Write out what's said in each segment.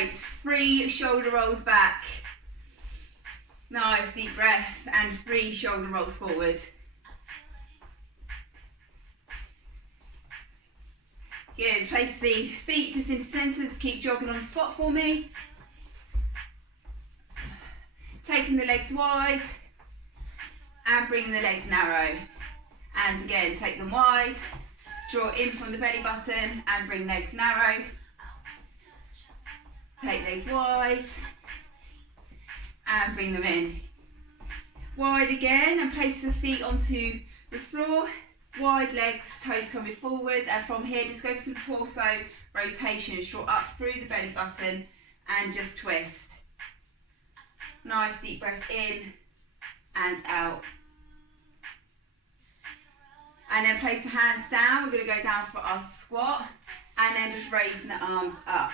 Right, 3 shoulder rolls back. Nice, deep breath, and 3 shoulder rolls forward. Good, place the feet just into centres, keep jogging on the spot for me. Taking the legs wide, and bringing the legs narrow. And again, take them wide, draw in from the belly button, and bring legs narrow. Take legs wide, and bring them in. Wide again, and place the feet onto the floor. Wide legs, toes coming forward, and from here just go for some torso rotations. Draw up through the belly button and just twist. Nice deep breath in and out. And then place the hands down. We're going to go down for our squat, and then just raising the arms up.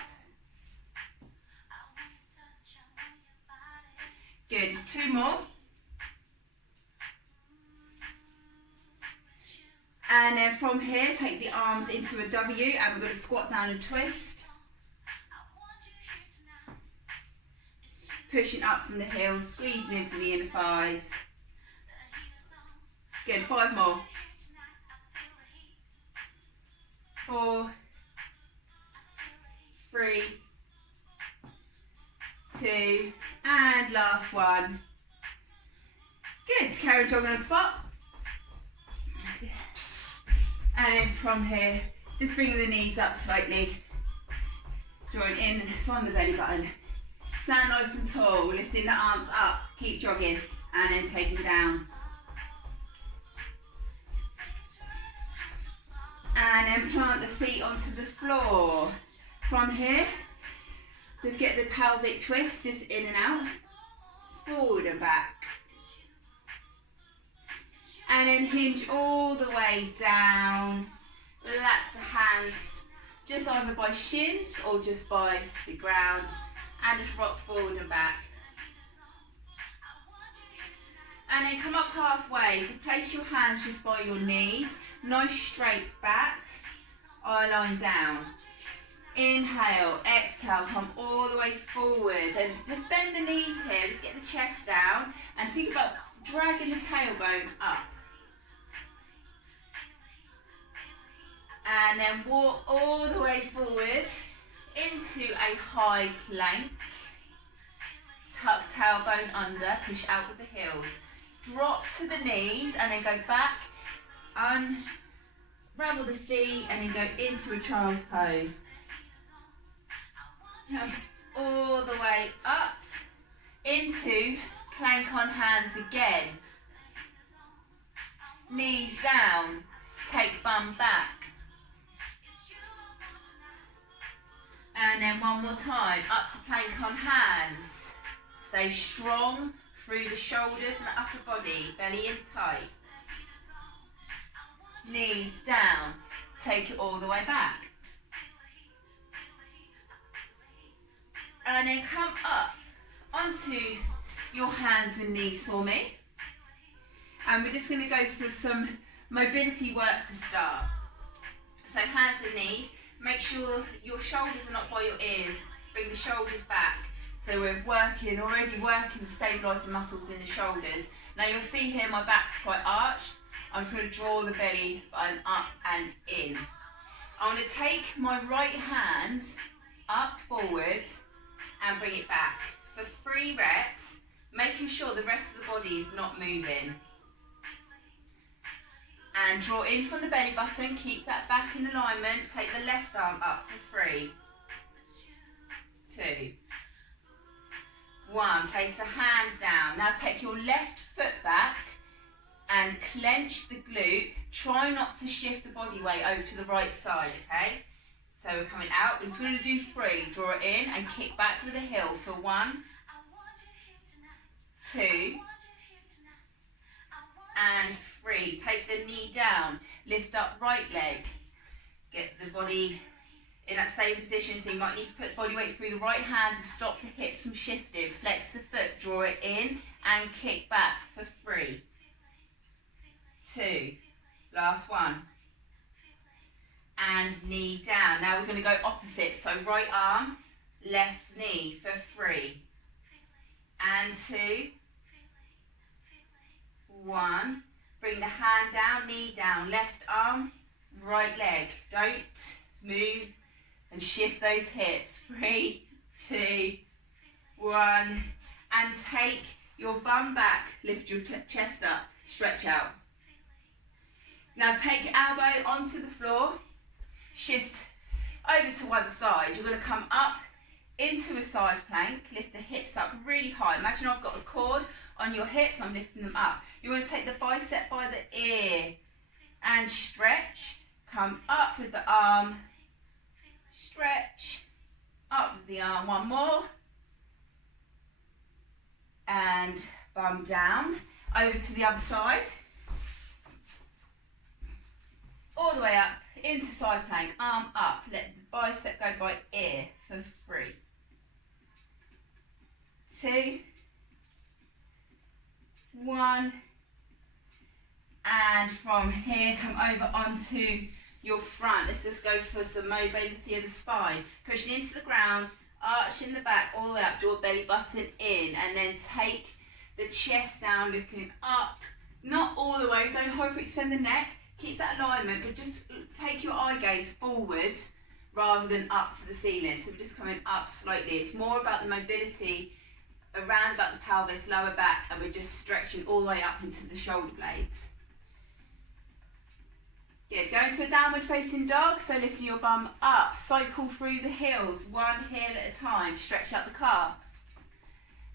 Good, just 2 more. And then from here, take the arms into a W, and we're going to squat down and twist. Pushing up from the heels, squeezing in from the inner thighs. Good, 5 more. 4, 3, 2, and last one. Good, carry on jogging on the spot. And then from here, just bringing the knees up slightly. Drawing in from the belly button. Stand nice and tall, lifting the arms up, keep jogging, and then taking down. And then plant the feet onto the floor. From here, just get the pelvic twist, just in and out, forward and back. And then hinge all the way down. Relax the hands, just either by shins or just by the ground. And just rock forward and back. And then come up halfway. So place your hands just by your knees. Nice straight back. Eye line down. Inhale, exhale, come all the way forward. And just bend the knees here. Just get the chest down. And think about dragging the tailbone up. And then walk all the way forward into a high plank. Tuck tailbone under, push out with the heels. Drop to the knees and then go back, unravel the feet and then go into a child's pose. Now, all the way up into plank on hands again. Knees down, take bum back. And then one more time, up to plank on hands. Stay strong through the shoulders and the upper body, belly in tight. Knees down, take it all the way back. And then come up onto your hands and knees for me. And we're just going to go for some mobility work to start. So hands and knees. Make sure your shoulders are not by your ears. Bring the shoulders back. So we're already working the stabilising muscles in the shoulders. Now you'll see here my back's quite arched. I'm just going to draw the belly button up and in. I'm going to take my right hand up forward and bring it back. For 3 reps, making sure the rest of the body is not moving. And draw in from the belly button, keep that back in alignment. Take the left arm up for 3, 2, 1. Place the hand down. Now take your left foot back and clench the glute. Try not to shift the body weight over to the right side, okay? So we're coming out. We're just going to do 3. Draw it in and kick back with a heel for 1, 2, and 3. Take the knee down, lift up right leg, get the body in that same position, so you might need to put the body weight through the right hand to stop the hips from shifting. Flex the foot, draw it in and kick back for 3, 2, last one, and knee down. Now we're going to go opposite, so right arm, left knee for 3 and 2, 1. Bring the hand down, knee down, left arm, right leg. Don't move and shift those hips. 3, 2, 1. And take your bum back, lift your chest up, stretch out. Now take your elbow onto the floor, shift over to one side. You're going to come up into a side plank, lift the hips up really high. Imagine I've got a cord on your hips, I'm lifting them up. You want to take the bicep by the ear and stretch. Come up with the arm, stretch, up with the arm. One more. And bum down, over to the other side. All the way up into side plank, arm up. Let the bicep go by ear for 3, 2, 1. And from here, come over onto your front. Let's just go for some mobility of the spine. Pushing into the ground, arch in the back, all the way up, draw belly button in, and then take the chest down, looking up, not all the way, don't hyperextend the neck, keep that alignment, but just take your eye gaze forward rather than up to the ceiling. So we're just coming up slightly. It's more about the mobility around about the pelvis, lower back, and we're just stretching all the way up into the shoulder blades. Good, go into a downward facing dog, so lifting your bum up, cycle through the heels, one heel at a time, stretch out the calves.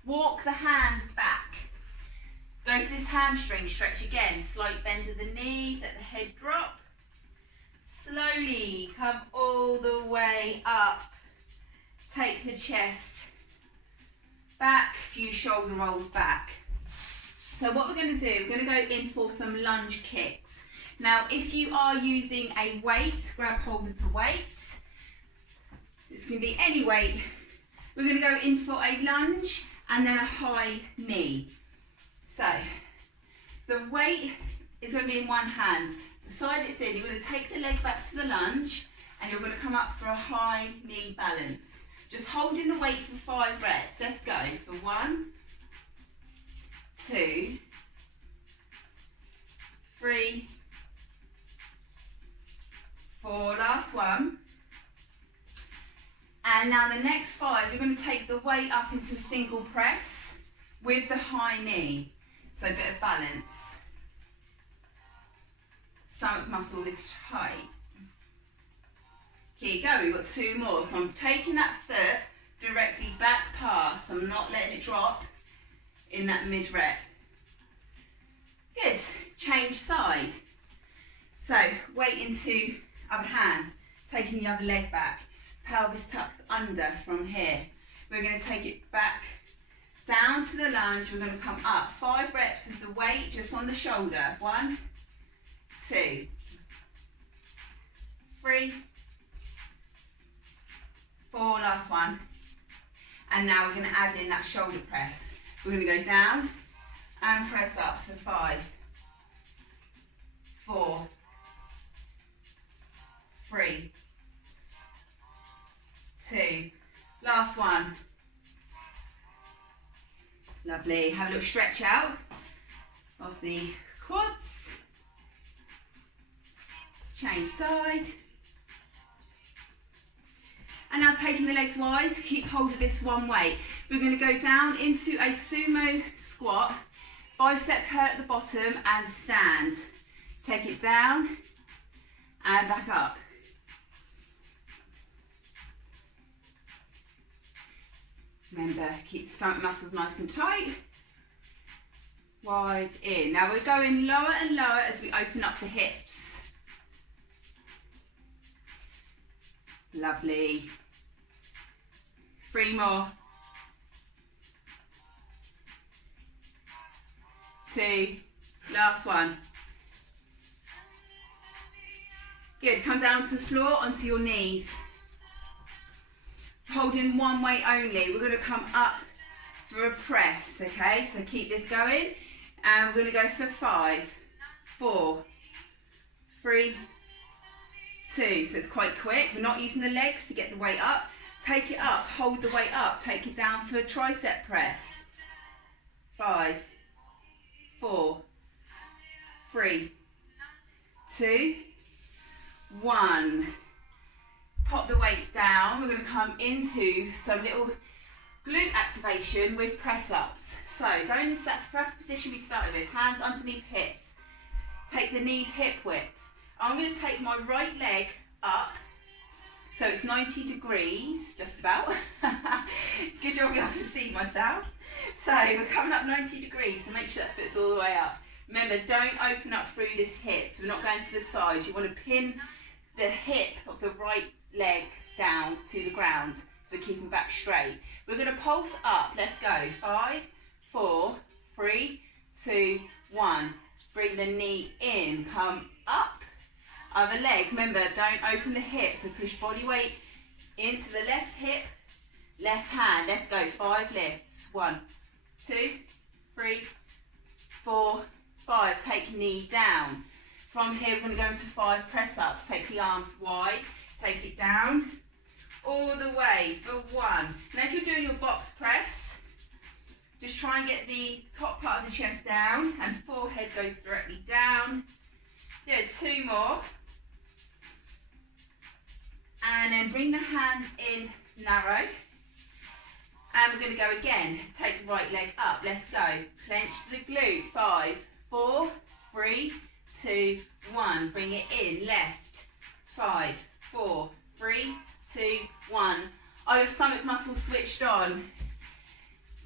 Walk the hands back. Go for this hamstring, stretch again, slight bend of the knees, let the head drop. Slowly come all the way up, take the chest back, few shoulder rolls back. So what we're going to do, we're going to go in for some lunge kicks. Now, if you are using a weight, grab hold of the weight. This can be any weight. We're going to go in for a lunge and then a high knee. So, the weight is going to be in one hand. The side it's in, you're going to take the leg back to the lunge and you're going to come up for a high knee balance. Just holding the weight for 5 reps. Let's go for 1, 2, 3, 4, last one. And now the next 5, you're going to take the weight up into a single press with the high knee. So a bit of balance. Stomach muscle is tight. Keep going, we've got 2 more. So I'm taking that foot directly back past. I'm not letting it drop in that mid rep. Good, change side. So weight into other hand, taking the other leg back. Pelvis tucked under from here. We're going to take it back down to the lunge. We're going to come up 5 reps with the weight just on the shoulder. 1, 2, 3, 4, last one. And now we're going to add in that shoulder press. We're going to go down and press up for 5, 4, 3, 2, last one. Lovely. Have a little stretch out of the quads. Change side. And now taking the legs wide, keep hold of this one weight. We're going to go down into a sumo squat, bicep curl at the bottom and stand. Take it down and back up. Remember, keep the stomach muscles nice and tight. Wide in. Now we're going lower and lower as we open up the hips. Lovely. 3 more. 2. Last one. Good. Come down to the floor, onto your knees. Holding one weight only. We're going to come up for a press, okay? So keep this going. And we're going to go for 5, 4, 3, 2. So it's quite quick. We're not using the legs to get the weight up. Take it up, hold the weight up, take it down for a tricep press. 5, 4, 3, 2, 1. Pop the weight down. We're going to come into some little glute activation with press ups. So going into that first position we started with, hands underneath hips. Take the knees hip width. I'm going to take my right leg up, so it's 90 degrees, just about. It's good job I can see myself. So we're coming up 90 degrees, so make sure that fits all the way up. Remember, don't open up through this hip, so we're not going to the side. You want to pin the hip of the right leg down to the ground, so we're keeping back straight. We're going to pulse up. Let's go. 5, 4, 3, 2, 1. Bring the knee in, come up. Other leg, remember, don't open the hip, so push body weight into the left hip, left hand. Let's go. 5 lifts. 1, 2, 3, 4, 5. Take knee down. From here, we're going to go into 5 press ups. Take the arms wide, take it down, all the way for 1. Now, if you're doing your box press, just try and get the top part of the chest down and forehead goes directly down. Good, 2 more. And then bring the hands in narrow. And we're going to go again. Take the right leg up. Let's go. Clench the glute. 5, 4, 3, 2, 1. Bring it in. Left. 5, 4, 3, 2, 1. Are your stomach muscles switched on?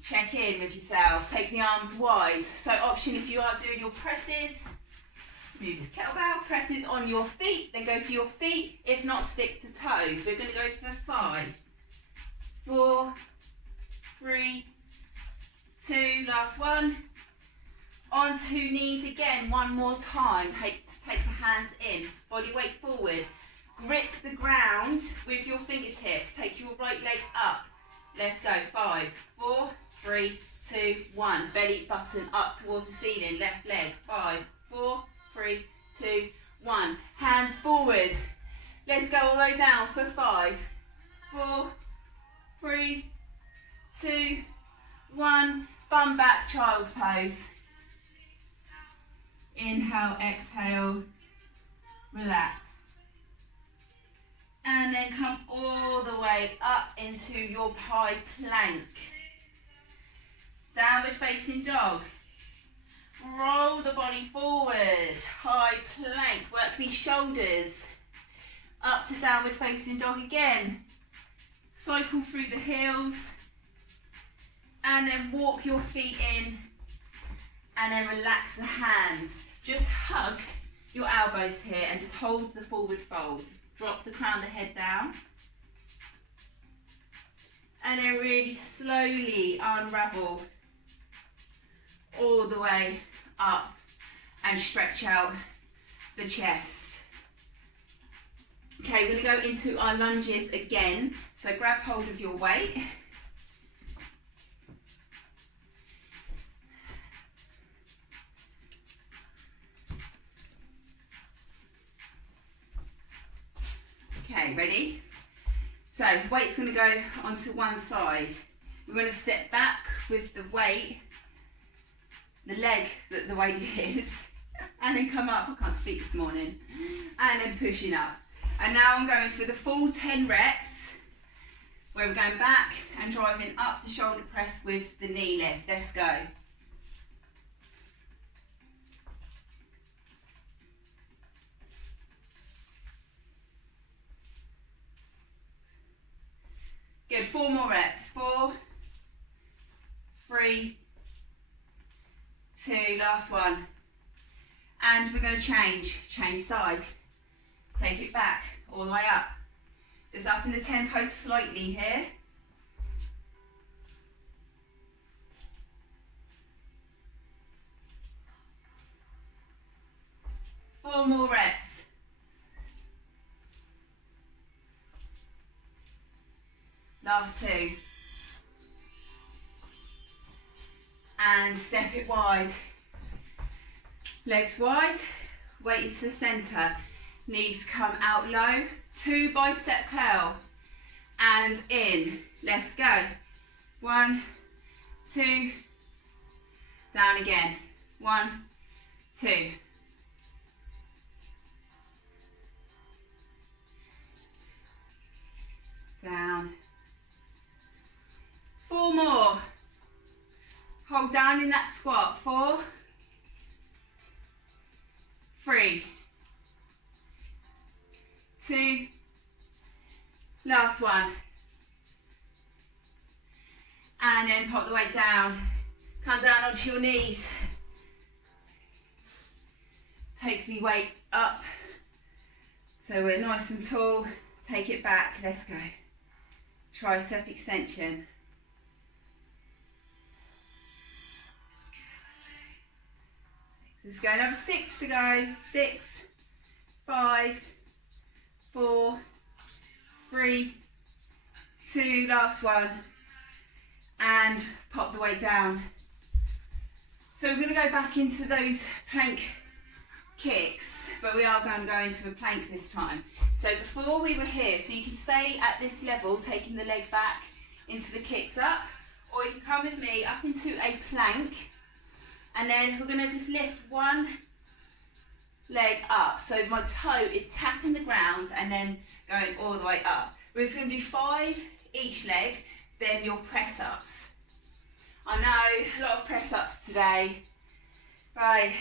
Check in with yourself. Take the arms wide. So option if you are doing your presses, move this kettlebell, presses on your feet, then go for your feet. If not, stick to toes. We're going to go for 5, 4, 3, 2, last one. On 2 knees again, one more time. Take the hands in, body weight forward. Grip the ground with your fingertips. Take your right leg up. Let's go. 5, 4, 3, 2, 1. Belly button up towards the ceiling. Left leg. 5, 4, 3, 2, 1. Hands forward. Let's go all the way down for 5, 4, 3, 2, 1. Bum back, child's pose. Inhale, exhale, relax. And then come all the way up into your high plank. Downward facing dog. Roll the body forward, high plank, work these shoulders. Up to downward facing dog again. Cycle through the heels. And then walk your feet in. And then relax the hands. Just hug your elbows here and just hold the forward fold. Drop the crown of the head down. And then really slowly unravel all the way up and stretch out the chest. Okay, we're going to go into our lunges again. So grab hold of your weight. Okay, ready? So weight's going to go onto one side. We're going to step back with the weight, the leg that the weight is, and then come up. I can't speak this morning. And then pushing up. And now I'm going for the full 10 reps, where we're going back and driving up to shoulder press with the knee lift. Let's go. Good, 4 more reps. 4, 3, 2, last one. And we're going to change side. Take it back, all the way up. Just up in the tempo slightly here. Four more reps. Last 2. And step it wide. Legs wide, weight into the centre. Knees come out low. 2 bicep curl. And and in. Let's go. 1, 2, down again. 1, 2. Down. 4 more. Hold down in that squat. 4, 3, 2, last one. And then pop the weight down. Come down onto your knees. Take the weight up. So we're nice and tall. Take it back. Let's go. Tricep extension. Let's go. Another 6 to go. 6, 5, 4, 3, 2, last one. And pop the weight down. So we're going to go back into those plank kicks, but we are going to go into a plank this time. So before we were here, so you can stay at this level, taking the leg back into the kicks up, or you can come with me up into a plank, and then we're going to just lift one leg up. So my toe is tapping the ground and then going all the way up. We're just going to do 5 each leg, then your press ups. I know, a lot of press ups today. Right,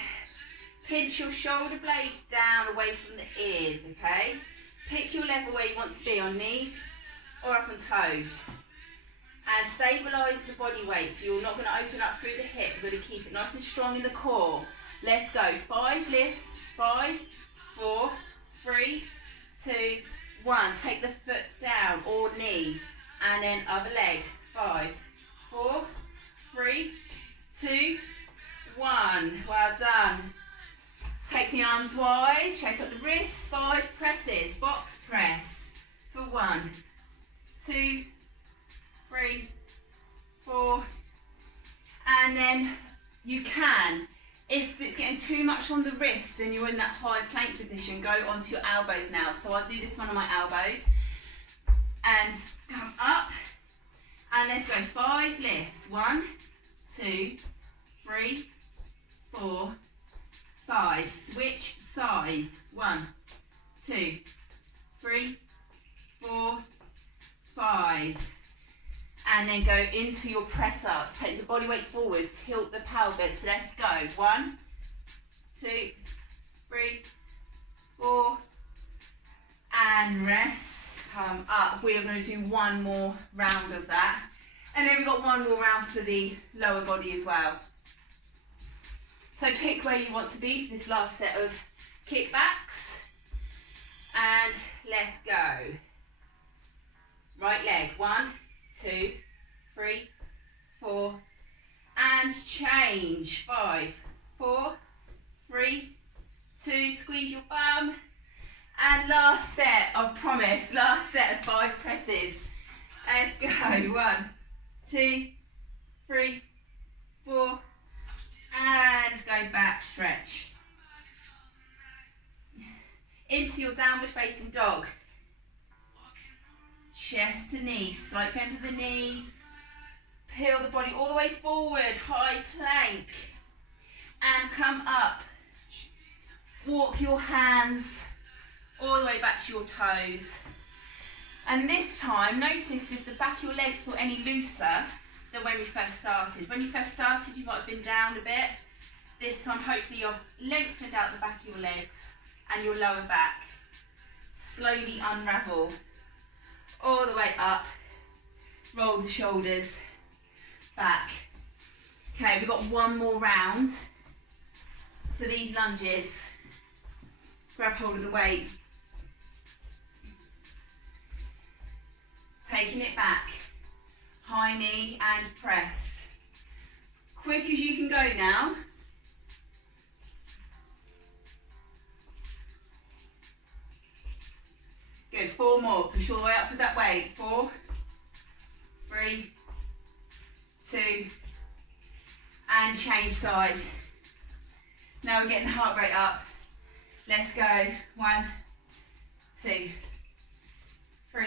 pinch your shoulder blades down away from the ears, okay? Pick your level where you want to be, on knees or up on toes. And stabilise the body weight, so you're not going to open up through the hip. We're going to keep it nice and strong in the core. Let's go. 5 lifts. 5, 4, 3, 2, 1. Take the foot down or knee, and then other leg. 5, 4, 3, 2, 1. Well done. Take the arms wide, shake up the wrists. 5 presses, box press for 1, 2, 3, 4, and then you can, if it's getting too much on the wrists and you're in that high plank position, go onto your elbows now. So I'll do this one on my elbows and come up, and let's go. 5 lifts. 1, 2, 3, 4, 5. Switch sides. 1, 2, 3, 4, 5. And then go into your press ups. Take the body weight forward, tilt the pelvis. Let's go. 1, 2, 3, 4, and rest. Come up. We are going to do one more round of that. And then we've got one more round for the lower body as well. So pick where you want to be for this last set of kickbacks. And let's go. Right leg. 1, 2, 3, 4, and change. 5, 4, 3, 2, squeeze your bum, and last set, I promise, last set of 5 presses. Let's go. 1, 2, 3, 4, and go back, stretch. Into your downward facing dog. Chest to knees, slight bend of the knees, peel the body all the way forward, high plank, and come up. Walk your hands all the way back to your toes. And this time, notice if the back of your legs feel any looser than when we first started. When you first started, you might have been down a bit. This time, hopefully you've lengthened out the back of your legs and your lower back. Slowly unravel. All the way up, roll the shoulders back. Okay, we've got one more round for these lunges. Grab hold of the weight. Taking it back, high knee and press. Quick as you can go now. Good, 4 more, push all the way up with that weight. 4, 3, 2, and change side. Now we're getting the heart rate up. Let's go. 1, 2, 3,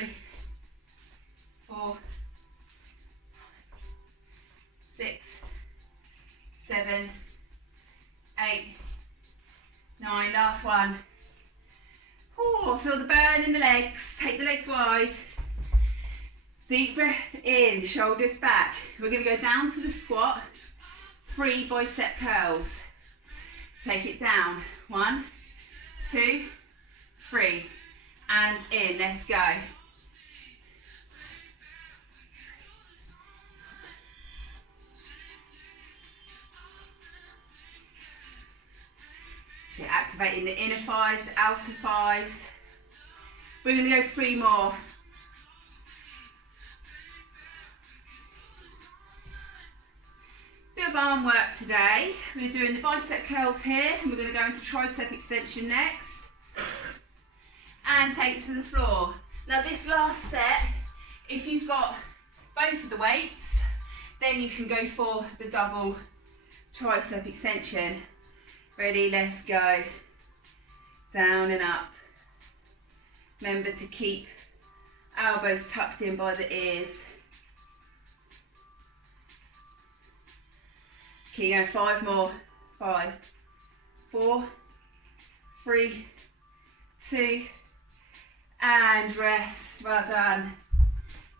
7, 8, 9, last one. Oh, feel the burn in the legs, take the legs wide. Deep breath in, shoulders back. We're going to go down to the squat, 3 bicep curls. Take it down, 1, 2, 3, and in, let's go. So activating the inner thighs, the outer thighs. We're going to go 3 more. Bit of arm work today. We're doing the bicep curls here, and we're going to go into tricep extension next. And take it to the floor. Now this last set, if you've got both of the weights, then you can go for the double tricep extension. Ready, let's go. Down and up. Remember to keep elbows tucked in by the ears. Keep going, 5 more. 5, 4, 3, 2, and rest. Well done.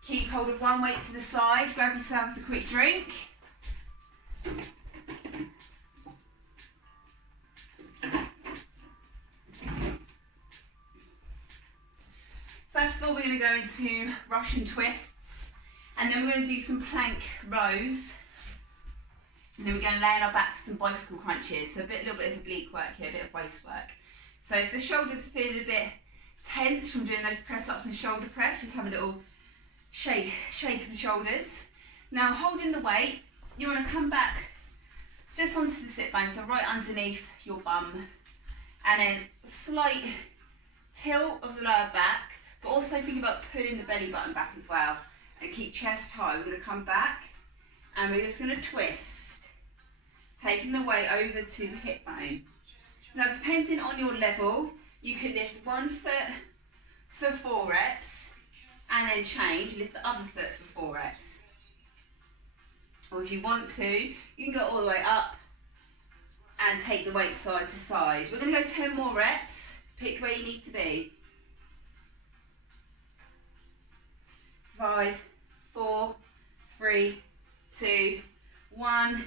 Keep hold of one weight to the side. Grab yourselves a quick drink. First of all, we're going to go into Russian twists, and then we're going to do some plank rows, and then we're going to lay on our back for some bicycle crunches. So a little bit of oblique work here, a bit of waist work. So if the shoulders are feeling a bit tense from doing those press ups and shoulder press, just have a little shake of the shoulders. Now holding the weight, you want to come back just onto the sit bone, so right underneath your bum, and then slight tilt of the lower back, but also think about pulling the belly button back as well, and keep chest high. We're going to come back and we're just going to twist, taking the weight over to the hip bone. Now depending on your level, you could lift one foot for 4 reps and then change, lift the other foot for 4 reps. Or if you want to, you can go all the way up and take the weight side to side. We're going to go 10 more reps, pick where you need to be. 5, 4, 3, 2, 1.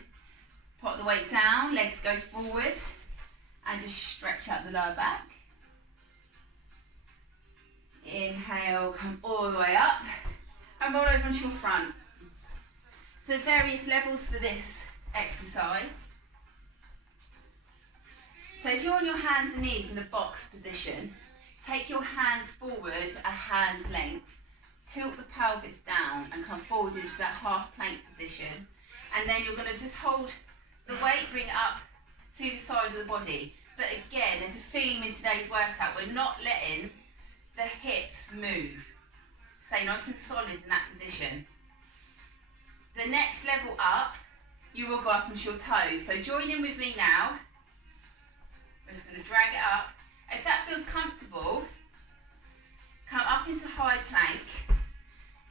Put the weight down, legs go forward, and just stretch out the lower back. Inhale, come all the way up, and roll over onto your front. So various levels for this exercise. So if you're on your hands and knees in a box position, take your hands forward a hand length. Tilt the pelvis down and come forward into that half plank position, and then you're going to just hold the weight, bring it up to the side of the body. But again, there's a theme in today's workout, we're not letting the hips move. Stay nice and solid in that position. The next level up, you will go up onto your toes. So join in with me now. I'm just going to drag it up. If that feels comfortable, come up into high plank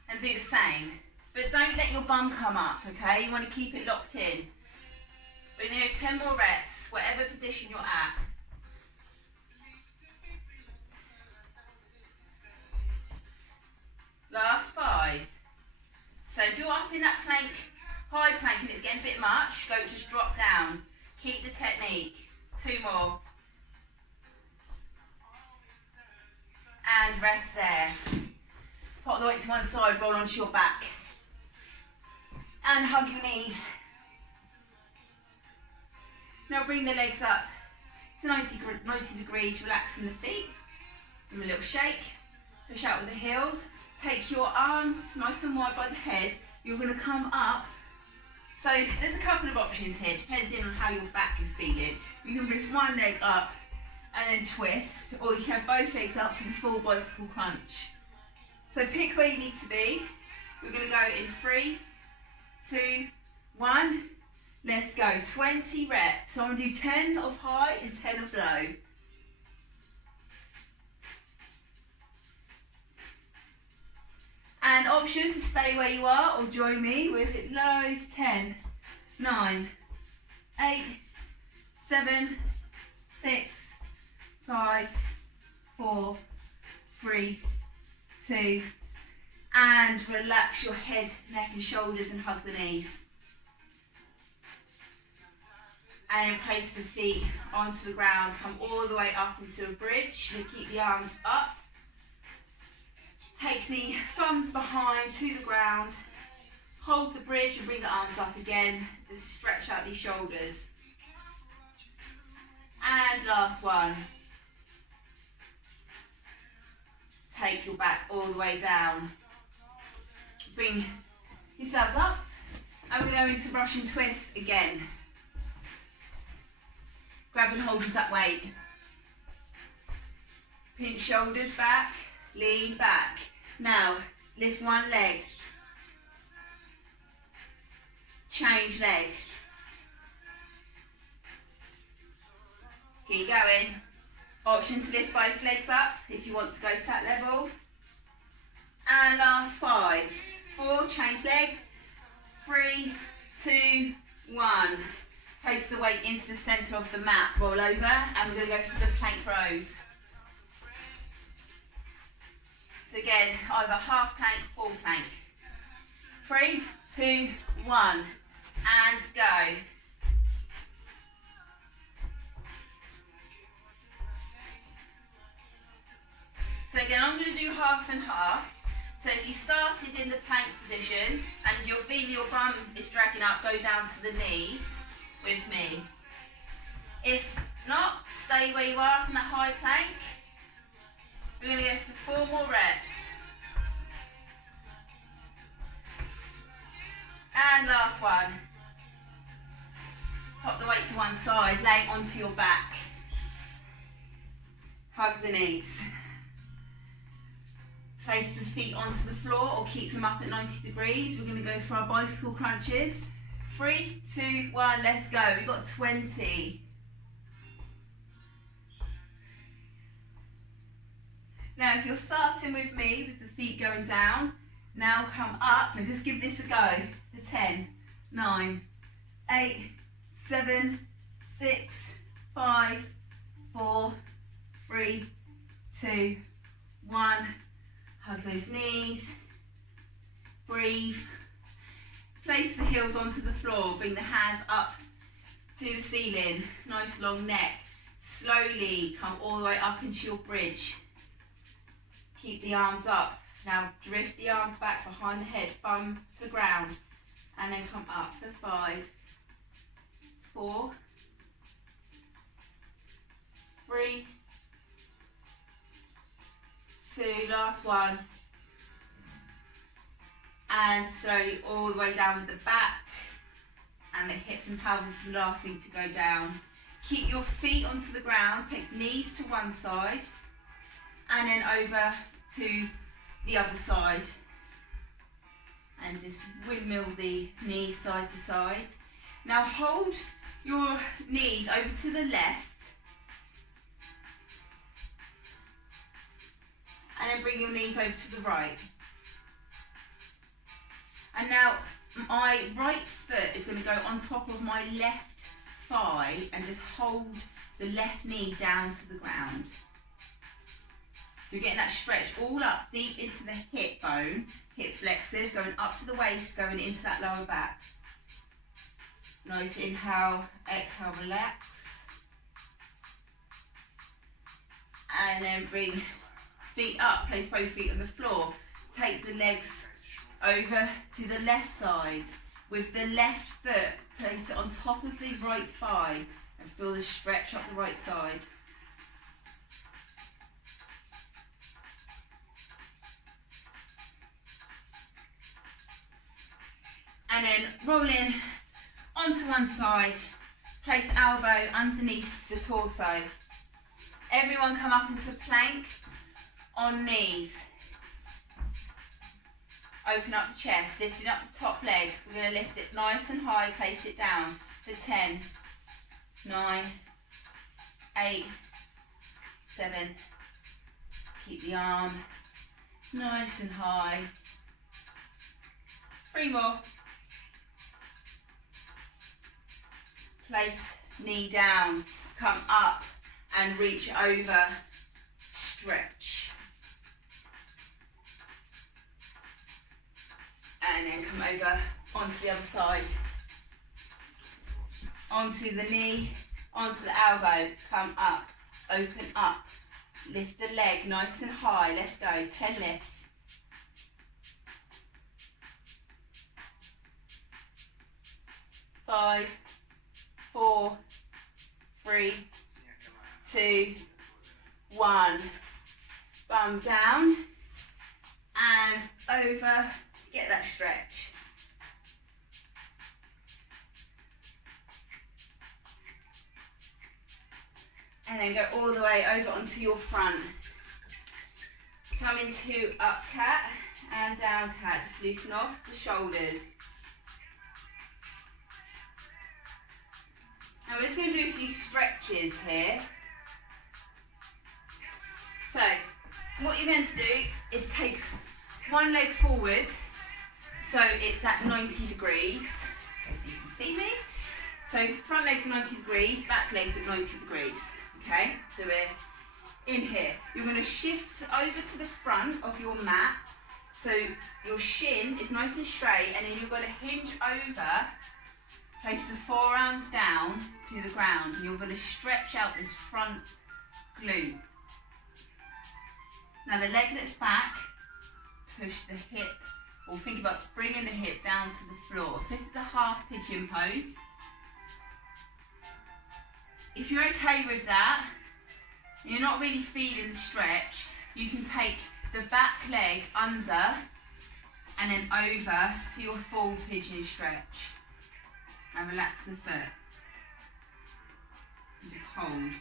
and do the same. But don't let your bum come up, okay? You want to keep it locked in. We're going to do 10 more reps, whatever position you're at. Last 5. So if you're up in that plank, high plank, and it's getting a bit much, go just drop down. Keep the technique. 2 more. And rest there. Pop the weight to one side, roll onto your back. And hug your knees. Now bring the legs up to 90 degrees, relaxing the feet. Give them a little shake. Push out with the heels. Take your arms nice and wide by the head. You're going to come up. So there's a couple of options here, depending on how your back is feeling. You can lift one leg up and then twist, or you can have both legs up for the full bicycle crunch. So pick where you need to be. We're going to go in 3, 2, 1. Let's go. 20 reps. So I'm going to do 10 of high and 10 of low. And option to stay where you are or join me with it low for 10, 9, 8, 7, 6, 5, 4, 3, 2, and relax your head, neck and shoulders and hug the knees. And then place the feet onto the ground, come all the way up into a bridge. You keep the arms up. Take the thumbs behind to the ground. Hold the bridge and bring the arms up again. Just stretch out these shoulders. And last one. Take your back all the way down. Bring yourselves up. And we're going into Russian twist again. Grab and hold with that weight. Pinch shoulders back, lean back. Now, lift one leg. Change leg. Keep going. Option to lift both legs up if you want to go to that level. And last 5, 4, change leg. 3, 2, 1. Place the weight into the centre of the mat, roll over, and we're going to go for the plank rows. So again, either half plank, full plank. 3, 2, 1, and go. So again, I'm going to do half and half. So if you started in the plank position and you're feeling your bum is dragging up, go down to the knees with me. If not, stay where you are from that high plank. We're going to go for 4 more reps. And last one. Pop the weight to one side, lay it onto your back. Hug the knees. Place the feet onto the floor or keep them up at 90 degrees. We're going to go for our bicycle crunches. 3, 2, 1, let's go. We've got 20. Now if you're starting with me with the feet going down, now come up and just give this a go. For 10, 9, 8, 7, 6, 5, 4, 3, 2, 1. Hug those knees. Breathe. Place the heels onto the floor. Bring the hands up to the ceiling. Nice long neck. Slowly come all the way up into your bridge. Keep the arms up. Now drift the arms back behind the head, thumb to ground. And then come up for 5, 4, 3, 2, last one. And slowly all the way down with the back. And the hips and pelvis is the last thing to go down. Keep your feet onto the ground, take knees to one side. And then over to the other side. And just windmill the knees side to side. Now hold your knees over to the left. And then bring your knees over to the right. And now my right foot is going to go on top of my left thigh and just hold the left knee down to the ground. So you're getting that stretch all up deep into the hip bone, hip flexors, going up to the waist, going into that lower back. Nice inhale, exhale, relax. And then bring feet up, place both feet on the floor. Take the legs over to the left side. With the left foot, place it on top of the right thigh and feel the stretch up the right side. And then roll in onto one side, place elbow underneath the torso. Everyone come up into plank on knees. Open up the chest, lifting up the top leg. We're going to lift it nice and high, place it down for 10, 9, 8, 7. Keep the arm nice and high. 3 more. place knee down, come up and reach over, stretch. And then come over onto the other side, onto the knee, onto the elbow, come up, open up, lift the leg nice and high, let's go, 10 lifts. 5, 4, 3, 2, 1. Bum down and over, get that stretch. And then go all the way over onto your front. Come into up cat and down cat. Just loosen off the shoulders. Now we're just going to do a few stretches here. So, what you're going to do is take one leg forward, so it's at 90 degrees, as you can see me. So front leg's 90 degrees, back leg's at 90 degrees, okay? So we're in here. You're going to shift over to the front of your mat, so your shin is nice and straight, and then you're going to hinge over, place the forearms down to the ground, and you're going to stretch out this front glute. Now the leg that's back, push the hip, or think about bringing the hip down to the floor. So this is a half pigeon pose. If you're okay with that, and you're not really feeling the stretch, you can take the back leg under and then over to your full pigeon stretch. And relax the foot. And just hold.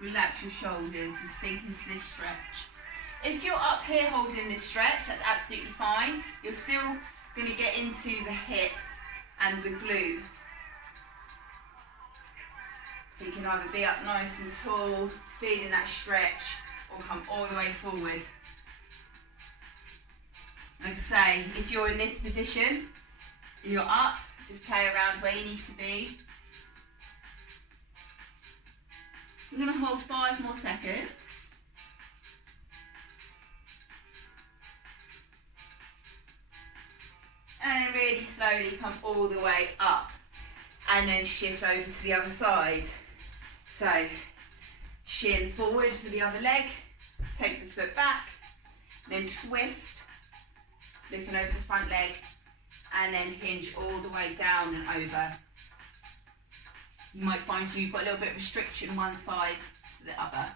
Relax your shoulders and sink into this stretch. If you're up here holding this stretch, that's absolutely fine. You're still going to get into the hip and the glute. So you can either be up nice and tall, feeling that stretch, or come all the way forward. Like I say, if you're in this position, and you're up, just play around where you need to be. We're going to hold 5 more seconds. And really slowly come all the way up. And then shift over to the other side. So, shin forward for the other leg. Take the foot back. Then twist. Looking over the front leg. And then hinge all the way down and over. You might find you've got a little bit of restriction one side to the other.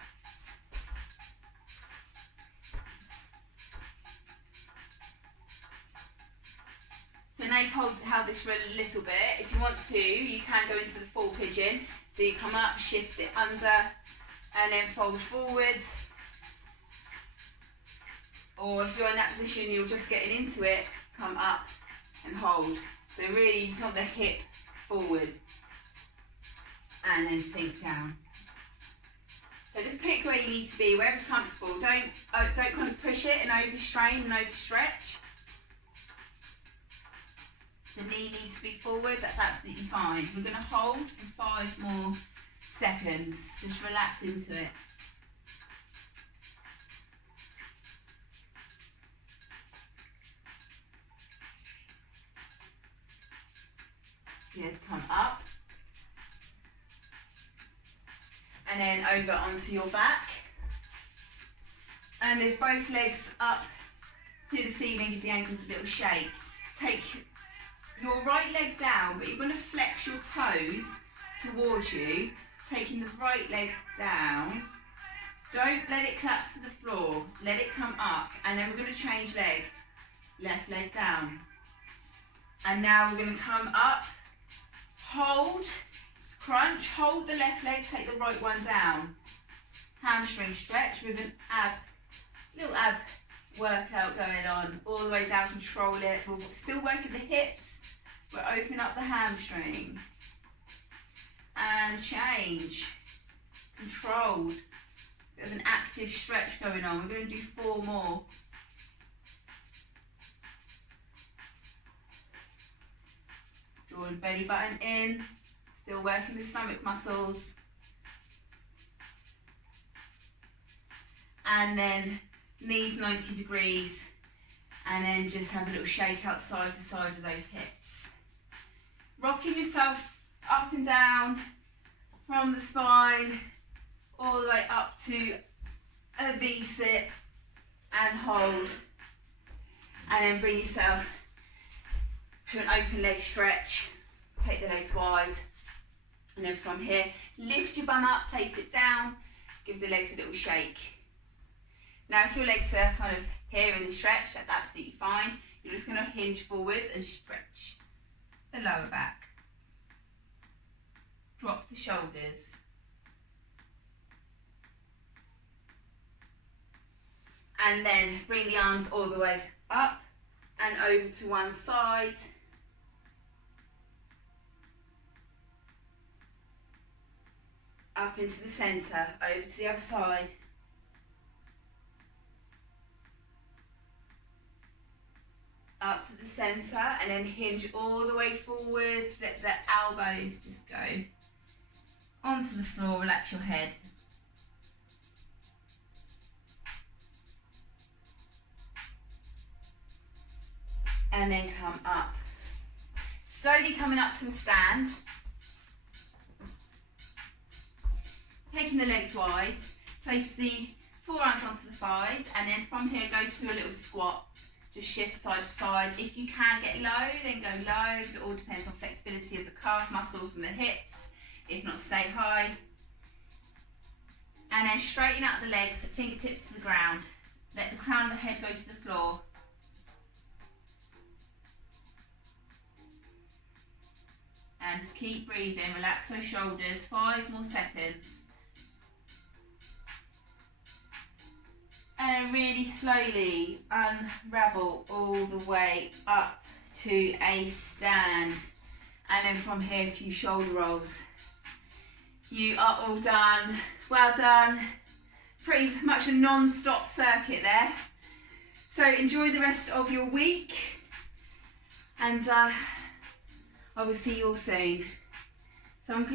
So now you've held this for a little bit. If you want to, you can go into the full pigeon. So you come up, shift it under, and then fold forwards. Or if you're in that position, you're just getting into it, come up and hold. So really, you just want the hip forward. And then sink down. So just pick where you need to be, wherever's comfortable. Don't kind of push it and overstrain and overstretch. The knee needs to be forward, that's absolutely fine. We're going to hold for 5 more seconds. Just relax into it. Yes, come up. And then over onto your back. And lift both legs up to the ceiling, give the ankles a little shake. Take your right leg down, but you're going to flex your toes towards you, taking the right leg down. Don't let it collapse to the floor, let it come up, and then we're going to change leg. Left leg down. And now we're going to come up, hold, crunch, hold the left leg, take the right one down. Hamstring stretch with an little ab workout going on, all the way down, control it. We're still working the hips, we're opening up the hamstring. And change, controlled, bit of an active stretch going on. We're going to do 4 more. Draw drawing belly button in, still working the stomach muscles. And then knees 90 degrees, and then just have a little shake out side to side of those hips. Rocking yourself up and down from the spine all the way up to a V-sit and hold, and then bring yourself to an open leg stretch. Take the legs wide, and then from here lift your bum up, place it down, give the legs a little shake. Now if your legs are kind of here in the stretch, that's absolutely fine. You're just going to hinge forwards and stretch the lower back. Drop the shoulders. And then bring the arms all the way up and over to one side. Up into the centre, over to the other side. Up to the centre, and then hinge all the way forwards. Let the elbows just go onto the floor, relax your head. And then come up. Slowly coming up to the stand. Taking the legs wide, place the forearms onto the thighs, and then from here go to a little squat. Just shift side to side. If you can get low, then go low. It all depends on flexibility of the calf muscles and the hips. If not, stay high. And then straighten out the legs, fingertips to the ground. Let the crown of the head go to the floor. And just keep breathing, relax those shoulders, 5 more seconds. And really slowly unravel all the way up to a stand. And then from here, a few shoulder rolls. You are all done. Well done. Pretty much a non-stop circuit there. So enjoy the rest of your week. And I will see you all soon. So I'm